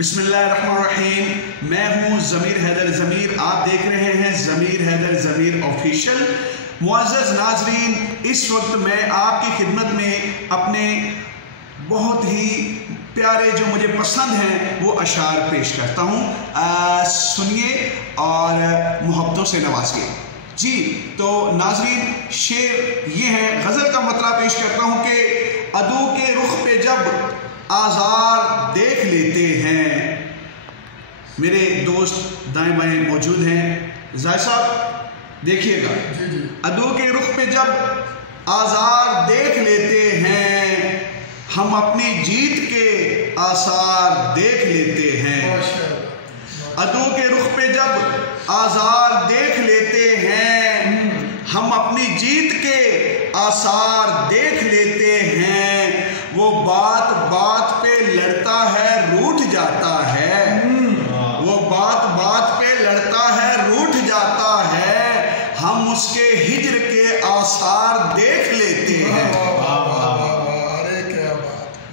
بسم اللہ الرحمن الرحیم، میں ہوں ضمیر حیدر ضمیر، آپ دیکھ رہے ہیں ضمیر حیدر ضمیر آفیشیل۔ معزز ناظرین، اس وقت میں آپ کی خدمت میں اپنے بہت ہی پیارے جو مجھے پسند ہیں وہ اشعار پیش کرتا ہوں، سنیے اور محبتوں سے نوازیے۔ جی تو ناظرین، شعر یہ ہے، غزل کا مطلب پیش کرتا ہوں کہ عدو کے رخ پہ جب آزار دیکھ لیتے ہیں، میرے دوست دائیں بائیں موجود ہیں، زاہد صاحب دیکھیے گا، عدو کے رخ پہ جب آزار دیکھ لیتے ہیں، ہم اپنی جیت کے آثار دیکھ لیتے ہیں۔ عدو کے رخ پہ جب آزار دیکھ لیتے ہیں، ہم اپنی جیت کے آثار دیکھ لیتے ہیں۔ وہ بات بات پہ لڑتا ہے روٹھ جاتا ہے، وہ بات بات پہ لڑتا ہے روٹھ جاتا ہے، ہم اس کے ہجر کے آثار دیکھ لیتے ہیں۔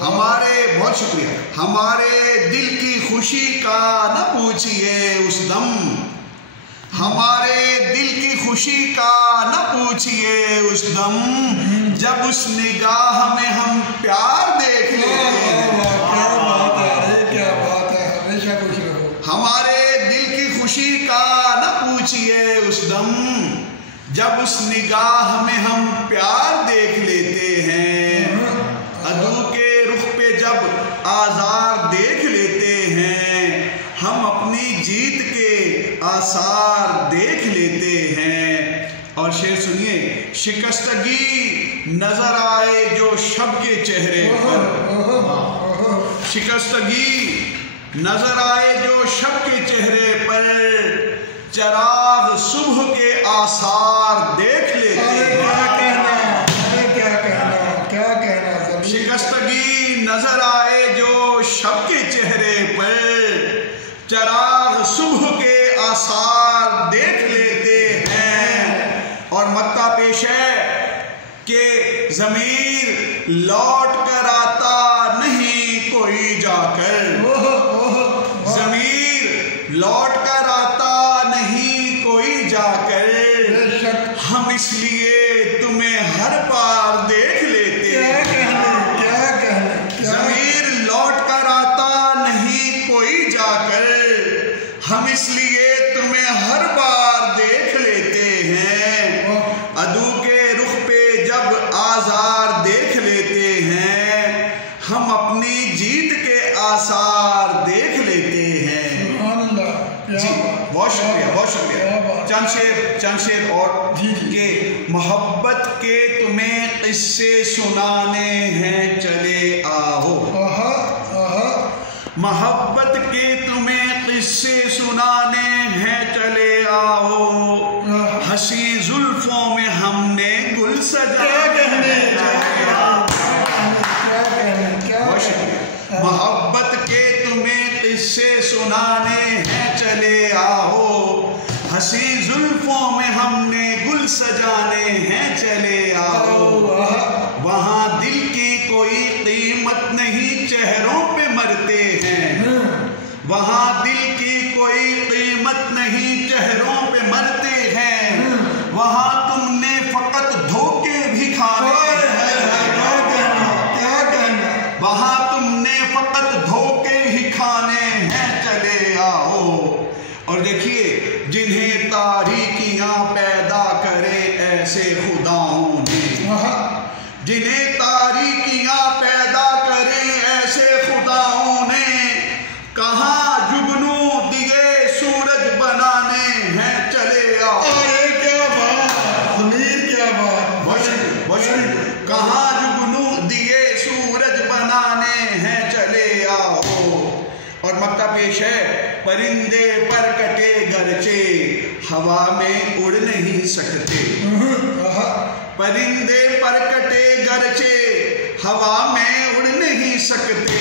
ہمارے بہت شکریہ، ہمارے دل کی خوشی کا نہ پوچھئے اس دم، ہمارے دل کی خوشی کا نہ پوچھئے اس دم، جب اس نگاہ میں ہم پیار دیکھ لیتے ہیں۔ کیا بات ہے، ہمیشہ خوش رہو۔ ہمارے دل کی خوشی کا نہ پوچھئے اس دم، جب اس نگاہ میں ہم پیار دیکھ لیتے ہیں۔ عدو کے رخ پہ جب آزار دیکھ لیتے ہیں، ہم اپنی جیت کے آثار دیکھ لیتے ہیں۔ اور شعر سنیے، شکستگی نظر آئے جو شب کے چہرے پر، شکستگی نظر آئے جو شب کے چہرے پر، چراغ صبح کے آثار دیکھ لیتے ہیں۔ شکستگی نظر آئے جو شب کے چہرے پر، چراغ صبح کے آثار دیکھ لیتے ہیں۔ اور مکہ پیش ہے کہ ضمیر لوٹ کر آتا نہیں کوئی جا کر، ضمیر لوٹ کر آتا نہیں کوئی جا کر، ہم اس لیے تمہیں ہر بار دیکھ لیتے ہیں۔ ضمیر لوٹ کر آتا نہیں کوئی جا کر، ہم اس لیے تمہیں ہر بار دیکھ لیتے ہیں۔ عدو کے رخ پہ جب آزار دیکھ لیتے ہیں، ہم اپنی جیت کے آثار دیکھ لیتے ہیں۔ جی بہت شکریہ، بہت شکریہ۔ چند شعر اور کہ محبت کے تمہیں قصے سنانے ہیں چلے آؤ، محبت کے تمہیں قصے سنانے ہیں چلے آؤ، ہنسی زلفوں میں ہم نے گل سجانے ہیں چلے آؤ۔ محبت کے تمہیں قصے سنانے ہیں چلے آؤ، ہنسی زلفوں میں ہم نے گل سجانے ہیں چلے آؤ، وہاں دل کی کوئی قیمت نہیں چہروں پہ مرتے ہیں، وہاں دل کی کوئی قیمت نہیں چہروں پہ مرتے ہیں، وہاں تم نے فقط دھوکے بھی کھانے ہیں، وہاں تم نے فقط دھوکے ہی کھانے ہیں چلے آؤ۔ اور دیکھیے، جنہیں تاریکیاں پیدا کرے ایسے خداؤں نے، جنہیں تاریکیاں پیدا کرے ایسے خداؤں نے، کہاں جگنو دیے سورج بنانے ہیں چلے آؤ۔ کہاں جگنو دیے سورج بنانے ہیں چلے آؤ۔ اور مکہ پیش ہے، پرندے پر کٹے گرچہ ہوا میں اڑ نہیں سکتے، پرندے پر کٹے گرچہ ہوا میں اڑ نہیں سکتے،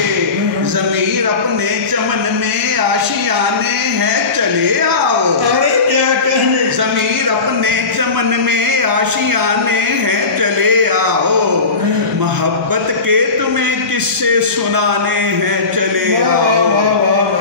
ضمیر اپنے چمن میں آشیانے ہیں چلے آؤ، ضمیر اپنے چمن میں آشیانے ہیں چلے آؤ، محبت کے تمہیں قصے سنانے ہیں چلے آؤ۔